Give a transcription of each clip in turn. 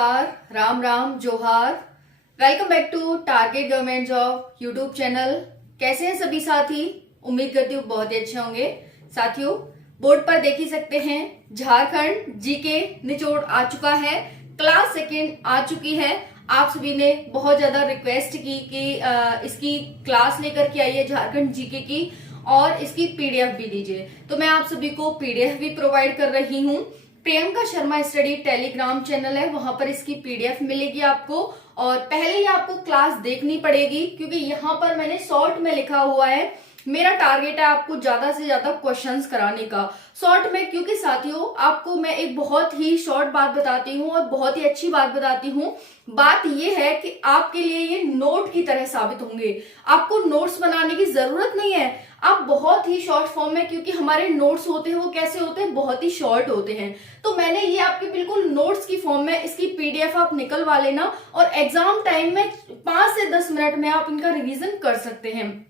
नमस्कार, राम राम, जोहार। Welcome back to target government job YouTube channel. कैसे हैं सभी साथी? उम्मीद करती हूँ बहुत ही अच्छे होंगे। साथियों, बोर्ड पर देख ही सकते हैं, झारखंड जीके निचोड़ आ चुका है, क्लास सेकेंड आ चुकी है। आप सभी ने बहुत ज्यादा रिक्वेस्ट की कि इसकी क्लास लेकर के आइए झारखंड जीके की, और इसकी पीडीएफ भी दीजिए। तो मैं आप सभी को पीडीएफ भी प्रोवाइड कर रही हूँ। Priyanka Sharma study Telegram channel है, वहां पर इसकी पीडीएफ मिलेगी आपको। और पहले ही आपको क्लास देखनी पड़ेगी, क्योंकि यहाँ पर मैंने शॉर्ट में लिखा हुआ है, मेरा टारगेट है आपको ज्यादा से ज्यादा क्वेश्चंस कराने का शॉर्ट में। क्योंकि साथियों, आपको मैं एक बहुत ही शॉर्ट बात बताती हूँ और बहुत ही अच्छी बात बताती हूँ। बात यह है कि आपके लिए ये नोट की तरह साबित होंगे। आपको नोट्स बनाने की जरूरत नहीं है, आप बहुत ही शॉर्ट फॉर्म में, क्योंकि हमारे नोट्स होते हैं वो कैसे होते हैं, बहुत ही शॉर्ट होते हैं। तो मैंने ये आपके बिल्कुल नोट्स की फॉर्म में इसकी पीडीएफ आप निकलवा लेना, और एग्जाम टाइम में 5 से 10 मिनट में आप इनका रिवीजन कर सकते हैं।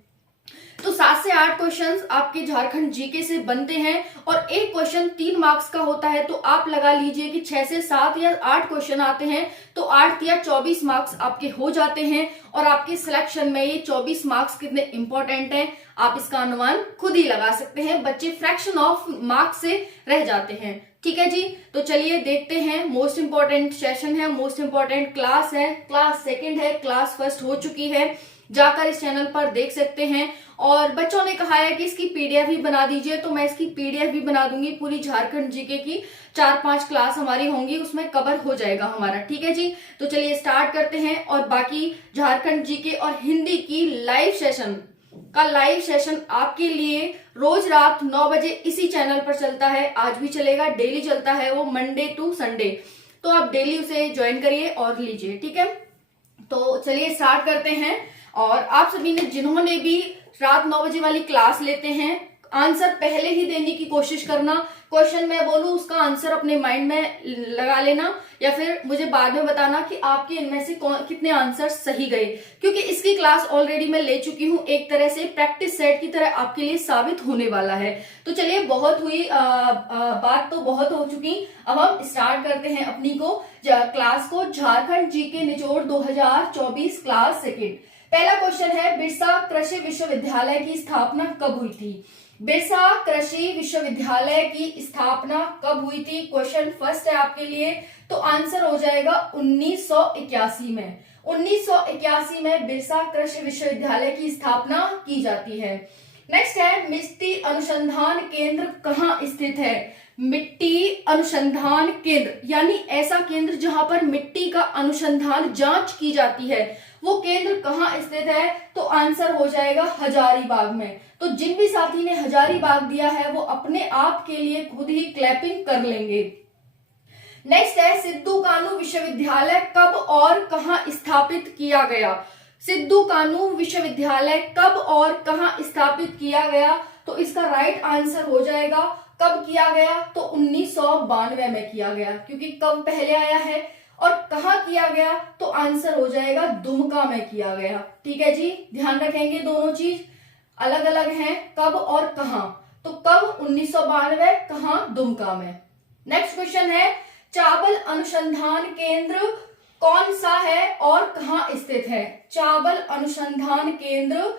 तो 7 से 8 क्वेश्चंस आपके झारखंड जीके से बनते हैं, और एक क्वेश्चन 3 मार्क्स का होता है। तो आप लगा लीजिए कि 6 से 7 या 8 क्वेश्चन आते हैं, तो 8 या 24 मार्क्स आपके हो जाते हैं। और आपके सिलेक्शन में ये 24 मार्क्स कितने इंपॉर्टेंट हैं, आप इसका अनुमान खुद ही लगा सकते हैं। बच्चे फ्रैक्शन ऑफ मार्क्स से रह जाते हैं। ठीक है जी, तो चलिए देखते हैं। मोस्ट इंपॉर्टेंट सेशन है, मोस्ट इंपॉर्टेंट क्लास है, क्लास सेकंड है, क्लास फर्स्ट हो चुकी है, जाकर इस चैनल पर देख सकते हैं। और बच्चों ने कहा है कि इसकी पीडीएफ भी बना दीजिए, तो मैं इसकी पीडीएफ भी बना दूंगी। पूरी झारखंड जीके की 4-5 क्लास हमारी होंगी, उसमें कवर हो जाएगा हमारा। ठीक है जी, तो चलिए स्टार्ट करते हैं। और बाकी झारखंड जीके और हिंदी की लाइव सेशन आपके लिए रोज रात 9 बजे इसी चैनल पर चलता है। आज भी चलेगा, डेली चलता है वो, मंडे टू संडे। तो आप डेली उसे ज्वाइन करिए और लीजिए। ठीक है, तो चलिए स्टार्ट करते हैं। और आप सभी ने, जिन्होंने भी रात 9 बजे वाली क्लास लेते हैं, आंसर पहले ही देने की कोशिश करना। क्वेश्चन मैं बोलूं उसका आंसर अपने माइंड में लगा लेना, या फिर मुझे बाद में बताना कि आपके इनमें से कितने आंसर सही गए। क्योंकि इसकी क्लास ऑलरेडी मैं ले चुकी हूं, एक तरह से प्रैक्टिस सेट की तरह आपके लिए साबित होने वाला है। तो चलिए, बहुत हुई बात, तो बहुत हो चुकी। अब हम स्टार्ट करते हैं अपनी क्लास को। झारखंड जीके निचोड़ 2024 क्लास सेकेंड। पहला क्वेश्चन है, बिरसा कृषि विश्वविद्यालय की स्थापना कब हुई थी? बिरसा कृषि विश्वविद्यालय की स्थापना कब हुई थी? क्वेश्चन फर्स्ट है आपके लिए। तो आंसर हो जाएगा 1981 में। 1981 में बिरसा कृषि विश्वविद्यालय की स्थापना की जाती है। नेक्स्ट है, मिट्टी अनुसंधान केंद्र कहाँ स्थित है? मिट्टी अनुसंधान केंद्र यानी ऐसा केंद्र जहां पर मिट्टी का अनुसंधान जांच की जाती है, वो केंद्र कहाँ स्थित है? तो आंसर हो जाएगा हजारीबाग में। तो जिन भी साथी ने हजारीबाग दिया है वो अपने आप के लिए खुद ही क्लैपिंग कर लेंगे। नेक्स्ट है, सिद्धू कानू विश्वविद्यालय कब और कहां स्थापित किया गया? सिद्धू कानू विश्वविद्यालय कब और कहां स्थापित किया गया? तो इसका राइट आंसर हो जाएगा, कब किया गया? तो 1992 में किया गया। क्योंकि कब पहले आया है और कहां किया गया, तो आंसर हो जाएगा दुमका में किया गया। ठीक है जी, ध्यान रखेंगे, दोनों चीज अलग अलग हैं, कब और कहां। तो कब 1992, कहां दुमका में। नेक्स्ट क्वेश्चन है, चावल अनुसंधान केंद्र कौन सा है और कहां स्थित है? चावल अनुसंधान केंद्र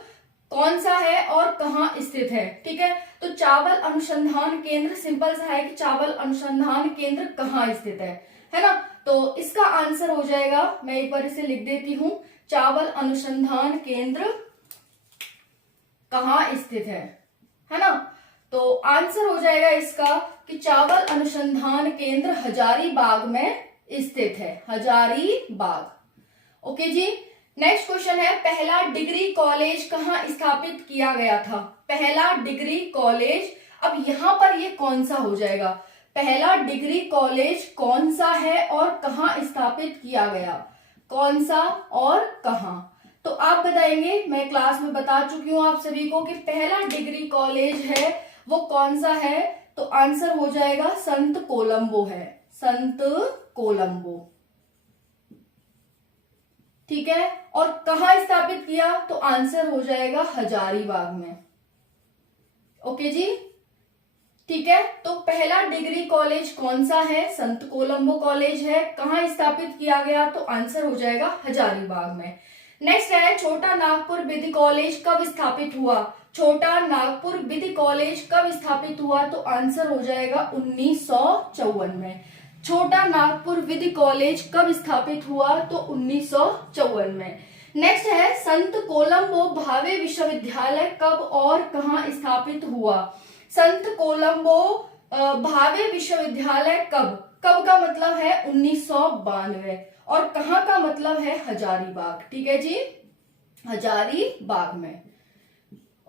कौन सा है और कहां स्थित है? ठीक है, तो चावल अनुसंधान केंद्र, सिंपल सा है कि चावल अनुसंधान केंद्र कहां स्थित है ना। तो इसका आंसर हो जाएगा, मैं एक बार इसे लिख देती हूं, चावल अनुसंधान केंद्र कहां स्थित है ना। तो आंसर हो जाएगा इसका कि चावल अनुसंधान केंद्र हजारीबाग में स्थित है, हजारीबाग। ओके जी। नेक्स्ट क्वेश्चन है, पहला डिग्री कॉलेज कहां स्थापित किया गया था? पहला डिग्री कॉलेज, अब यहां पर ये कौन सा हो जाएगा? पहला डिग्री कॉलेज कौन सा है और कहां स्थापित किया गया? कौन सा और कहां? तो आप बताएंगे। मैं क्लास में बता चुकी हूं आप सभी को कि पहला डिग्री कॉलेज है वो कौन सा है। तो आंसर हो जाएगा संत कोलंबो है, संत कोलंबो। ठीक है, और कहां स्थापित किया? तो आंसर हो जाएगा हजारीबाग में। ओके जी, ठीक है, तो पहला डिग्री कॉलेज कौन सा है? संत कोलंबो कॉलेज है। कहाँ स्थापित किया गया? तो आंसर हो जाएगा हजारीबाग में। नेक्स्ट है छोटा नागपुर विधि कॉलेज कब स्थापित हुआ? छोटा नागपुर विधि कॉलेज कब स्थापित हुआ? तो आंसर हो जाएगा 1954 में। छोटा नागपुर विधि कॉलेज कब स्थापित हुआ? तो 1954 में। नेक्स्ट है संत कोलंबो भावे विश्वविद्यालय कब और कहाँ स्थापित हुआ? संत कोलंबो भावे विश्वविद्यालय कब? कब का मतलब है 1992 और कहाँ का मतलब है हजारीबाग। ठीक है जी, हजारीबाग में।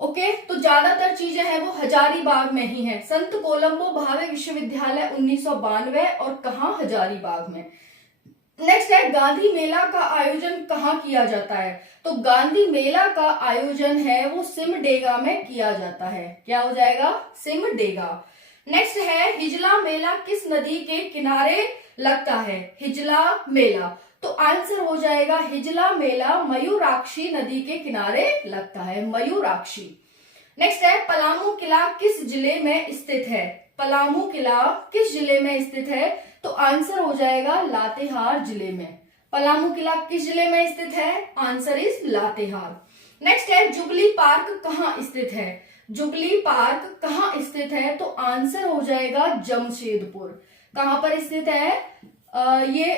ओके, तो ज्यादातर चीजें हैं वो हजारीबाग में ही है। संत कोलंबो भावे विश्वविद्यालय 1992 और कहाँ? हजारीबाग में। नेक्स्ट है गांधी मेला का आयोजन कहाँ किया जाता है? तो गांधी मेला का आयोजन है वो सिमडेगा में किया जाता है। क्या हो जाएगा? सिमडेगा। नेक्स्ट है हिजला मेला किस नदी के किनारे लगता है? हिजला मेला, तो आंसर हो जाएगा हिजला मेला मयूराक्षी नदी के किनारे लगता है, मयूराक्षी। नेक्स्ट है पलामू किला किस जिले में स्थित है? पलामू किला किस जिले में स्थित है? तो आंसर हो जाएगा लातेहार जिले में। पलामू किला किस जिले में स्थित है? Answer is Latehar. नेक्स्ट है जुबली पार्क कहाँ स्थित है? जुबली पार्क कहाँ स्थित है? तो आंसर हो जाएगा जमशेदपुर। कहाँ पर स्थित है ये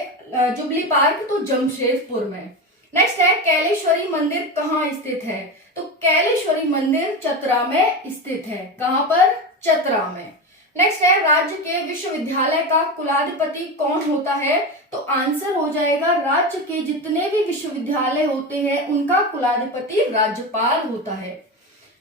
जुबली पार्क? तो जमशेदपुर में। नेक्स्ट है कैलेश्वरी मंदिर कहाँ स्थित है? तो कैलेश्वरी मंदिर चतरा में स्थित है। कहाँ पर? चतरा में। नेक्स्ट है राज्य के विश्वविद्यालय का कुलाधिपति कौन होता है? तो आंसर हो जाएगा राज्य के जितने भी विश्वविद्यालय होते हैं उनका कुलाधिपति राज्यपाल होता है।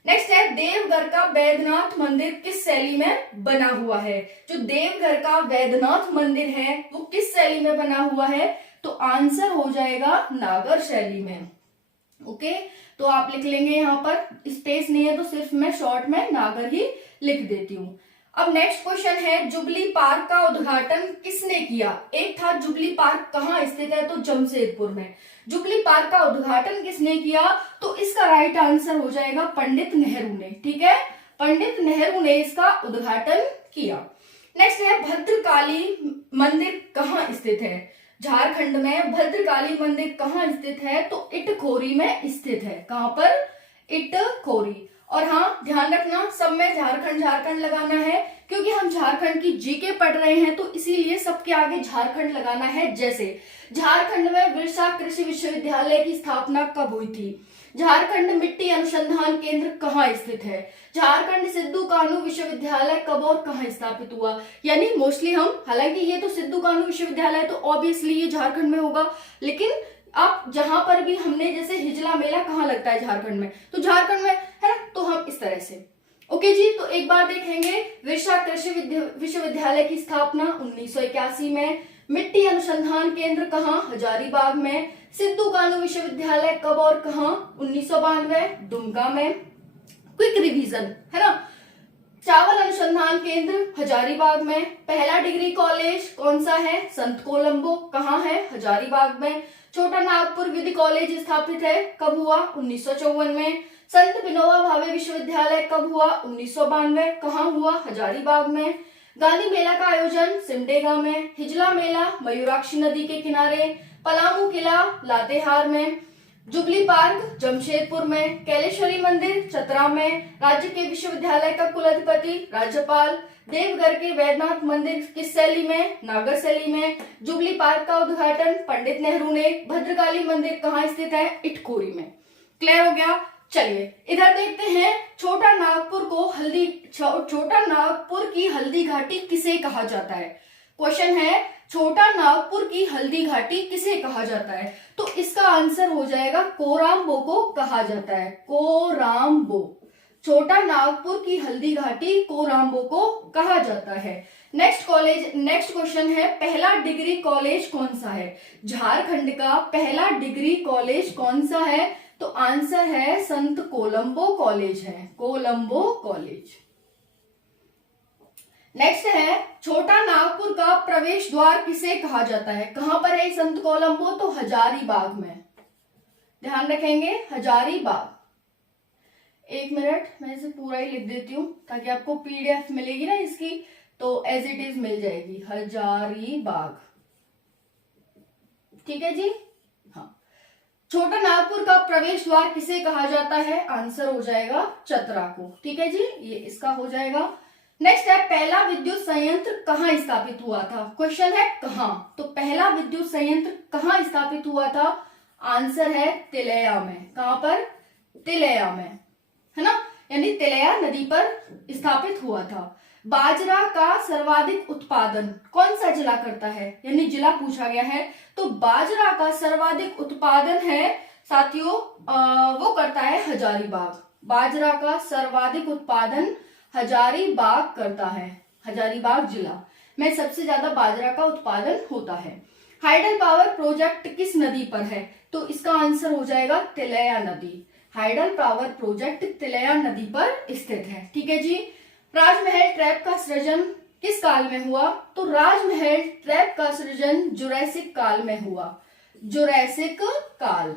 नेक्स्ट है देवघर का वैद्यनाथ मंदिर किस शैली में बना हुआ है? जो देवघर का वैद्यनाथ मंदिर है वो किस शैली में बना हुआ है? तो आंसर हो जाएगा नागर शैली में। ओके, तो आप लिख लेंगे, यहाँ पर स्पेस नहीं है तो सिर्फ मैं शॉर्ट में नागर ही लिख देती हूँ। अब नेक्स्ट क्वेश्चन है जुबली पार्क का उद्घाटन किसने किया? एक था जुबली पार्क कहाँ स्थित है? तो जमशेदपुर में। जुबली पार्क का उद्घाटन किसने किया? तो इसका राइट आंसर हो जाएगा पंडित नेहरू ने। ठीक है, पंडित नेहरू ने इसका उद्घाटन किया। नेक्स्ट है भद्रकाली मंदिर कहाँ स्थित है? झारखंड में भद्रकाली मंदिर कहाँ स्थित है? तो इटखोरी में स्थित है। कहाँ पर? इटखोरी। और हाँ, ध्यान रखना सब में झारखंड झारखंड लगाना है क्योंकि हम झारखंड की जीके पढ़ रहे हैं, तो इसीलिए सबके आगे झारखंड लगाना है। जैसे झारखंड में बिरसा कृषि विश्वविद्यालय की स्थापना कब हुई थी? झारखंड मिट्टी अनुसंधान केंद्र कहाँ स्थित है? झारखंड सिद्धू कान्हू विश्वविद्यालय कब और कहाँ स्थापित हुआ? यानी मोस्टली हम, हालांकि ये तो सिद्धू कान्हू विश्वविद्यालय तो ऑब्वियसली ये झारखंड में होगा, लेकिन आप जहां पर भी हमने जैसे हिजला मेला कहाँ लगता है? झारखंड में, तो झारखंड में है ना, तो हम इस तरह से। ओके जी, तो एक बार देखेंगे बिरसा कृषि विश्वविद्यालय की स्थापना 1981 में। मिट्टी अनुसंधान केंद्र कहाँ? हजारीबाग में। सिद्धू कान्हू विश्वविद्यालय कब और कहाँ? 1992 दुमका में। क्विक रिवीजन है ना, चावल अनुसंधान केंद्र हजारीबाग में। पहला डिग्री कॉलेज कौन सा है? संत कोलंबो, कहाँ है? हजारीबाग में। छोटा नागपुर विधि कॉलेज स्थापित है, कब हुआ? 1954 में। संत विनोबा भावे विश्वविद्यालय कब हुआ? 1992, कहाँ हुआ? हजारीबाग में। गांधी मेला का आयोजन सिमडेगा में। हिजला मेला मयूराक्षी नदी के किनारे। पलामू किला लातेहार में। जुबली पार्क जमशेदपुर में। कैलेश्वरी मंदिर चतरा में। राज्य के विश्वविद्यालय का कुलाधिपति राज्यपाल। देवघर के वैद्यनाथ मंदिर किस शैली में? नागर शैली में। जुबली पार्क का उद्घाटन पंडित नेहरू ने। भद्रकाली मंदिर कहाँ स्थित है? इटखोरी में। क्लियर हो गया? चलिए इधर देखते हैं छोटा नागपुर की हल्दी घाटी किसे कहा जाता है? क्वेश्चन है छोटा नागपुर की हल्दी घाटी किसे कहा जाता है? तो इसका आंसर हो जाएगा कोराम्बो को कहा जाता है। कोराम्बो। छोटा नागपुर की हल्दी घाटी कोराम्बो को कहा जाता है। नेक्स्ट क्वेश्चन है पहला डिग्री कॉलेज कौन सा है? झारखंड का पहला डिग्री कॉलेज कौन सा है? तो आंसर है संत कोलंबो कॉलेज है, कोलंबो कॉलेज। नेक्स्ट है छोटा नागपुर का प्रवेश द्वार किसे कहा जाता है? कहां पर है संत कोलंबो? तो हजारीबाग में। ध्यान रखेंगे, हजारीबाग। एक मिनट, मैं इसे पूरा ही लिख देती हूँ ताकि आपको पीडीएफ मिलेगी ना इसकी, तो एज इट इज मिल जाएगी। हजारीबाग, ठीक है जी। हाँ, छोटा नागपुर का प्रवेश द्वार किसे कहा जाता है? आंसर हो जाएगा चतरा को, ठीक है जी, ये इसका हो जाएगा। नेक्स्ट है, पहला विद्युत संयंत्र कहाँ स्थापित हुआ था? क्वेश्चन है कहाँ, तो पहला विद्युत संयंत्र कहाँ स्थापित हुआ था? आंसर है तिलैया में। कहां पर? तिलैया में, है ना, यानी तिलैया नदी पर स्थापित हुआ था। बाजरा का सर्वाधिक उत्पादन कौन सा जिला करता है? यानी जिला पूछा गया है, तो बाजरा का सर्वाधिक उत्पादन है साथियों वो करता है हजारीबाग। बाजरा का सर्वाधिक उत्पादन हजारीबाग करता है, हजारीबाग जिला में सबसे ज्यादा बाजरा का उत्पादन होता है। हाइडल पावर प्रोजेक्ट किस नदी पर है? तो इसका आंसर हो जाएगा तिलैया नदी। हाइडल पावर प्रोजेक्ट तिलैया नदी पर स्थित है, ठीक है जी। राजमहल ट्रैप का सृजन किस काल में हुआ? तो राजमहल ट्रैप का सृजन जुरैसिक काल में हुआ, जुरैसिक काल।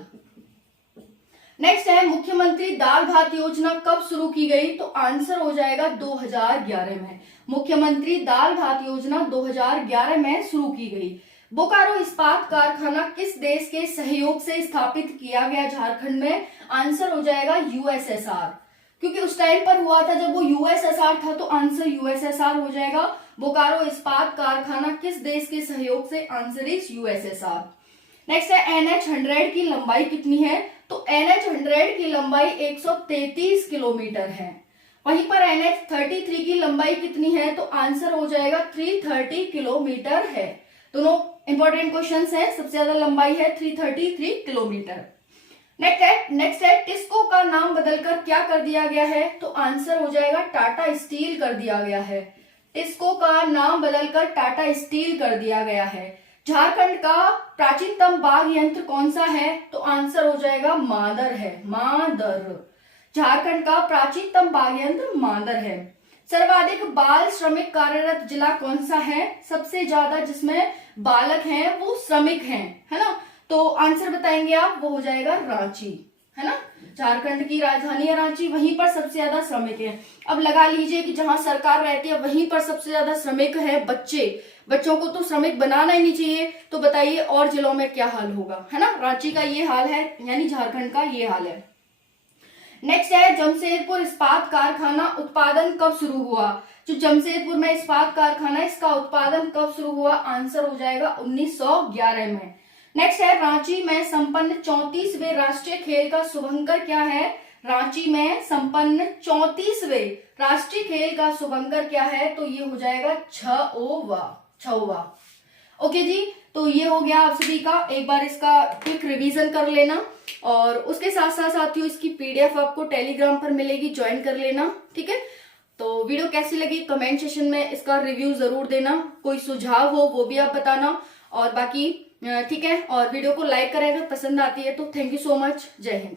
नेक्स्ट है, मुख्यमंत्री दाल भात योजना कब शुरू की गई? तो आंसर हो जाएगा 2011 में। मुख्यमंत्री दाल भात योजना 2011 में शुरू की गई। बोकारो इस्पात कारखाना किस देश के सहयोग से स्थापित किया गया झारखंड में? आंसर हो जाएगा यूएसएसआर, क्योंकि उस टाइम पर हुआ था जब वो यूएसएसआर था, तो आंसर यूएसएसआर हो जाएगा। बोकारो इस्पात कारखाना किस देश के सहयोग से? Answer is USSR. नेक्स्ट है, NH 100 की लंबाई कितनी है? तो NH 100 की लंबाई 133 किलोमीटर है। वहीं पर NH 33 की लंबाई कितनी है? तो आंसर हो जाएगा 330 किलोमीटर है। दोनों इंपॉर्टेंट क्वेश्चंस हैं। सबसे ज्यादा लंबाई है 333 किलोमीटर। नेक्स्ट है, टिस्को का नाम बदलकर क्या कर दिया गया है? तो आंसर हो जाएगा टाटा स्टील कर दिया गया है। टिस्को का नाम बदलकर टाटा स्टील कर दिया गया है। झारखंड का प्राचीनतम बाघ यंत्र कौन सा है? तो आंसर हो जाएगा मादर है, मादर। झारखंड का प्राचीनतम बाघ यंत्र मादर है। सर्वाधिक बाल श्रमिक कार्यरत जिला कौन सा है? सबसे ज्यादा जिसमें बालक हैं वो श्रमिक हैं, है ना, तो आंसर बताएंगे आप, वो हो जाएगा रांची, है ना। झारखंड की राजधानी है रांची, वहीं पर सबसे ज्यादा श्रमिक हैं। अब लगा लीजिए कि जहां सरकार रहती है वहीं पर सबसे ज्यादा श्रमिक है बच्चों को तो श्रमिक बनाना ही नहीं चाहिए, तो बताइए और जिलों में क्या हाल होगा, है ना। रांची का ये हाल है, यानी झारखंड का ये हाल है। नेक्स्ट है, जमशेदपुर इस्पात कारखाना उत्पादन कब शुरू हुआ? जो जमशेदपुर में इस्पात कारखाना, इसका उत्पादन कब शुरू हुआ? आंसर हो जाएगा 1911 में। नेक्स्ट है, रांची में संपन्न 34वें राष्ट्रीय खेल का शुभंकर क्या है? रांची में संपन्न 34वें राष्ट्रीय खेल का शुभंकर क्या है? तो ये हो जाएगा छौवा। ओके जी, तो ये हो गया आप सभी का। एक बार इसका क्विक रिवीजन कर लेना, और उसके साथ साथ साथियों इसकी पीडीएफ आपको टेलीग्राम पर मिलेगी, ज्वाइन कर लेना, ठीक है। तो वीडियो कैसी लगी कमेंट सेशन में इसका रिव्यू जरूर देना, कोई सुझाव हो वो भी आप बताना, और बाकी ठीक है, और वीडियो को लाइक करें अगर पसंद आती है तो। थैंक यू सो मच, जय हिंद।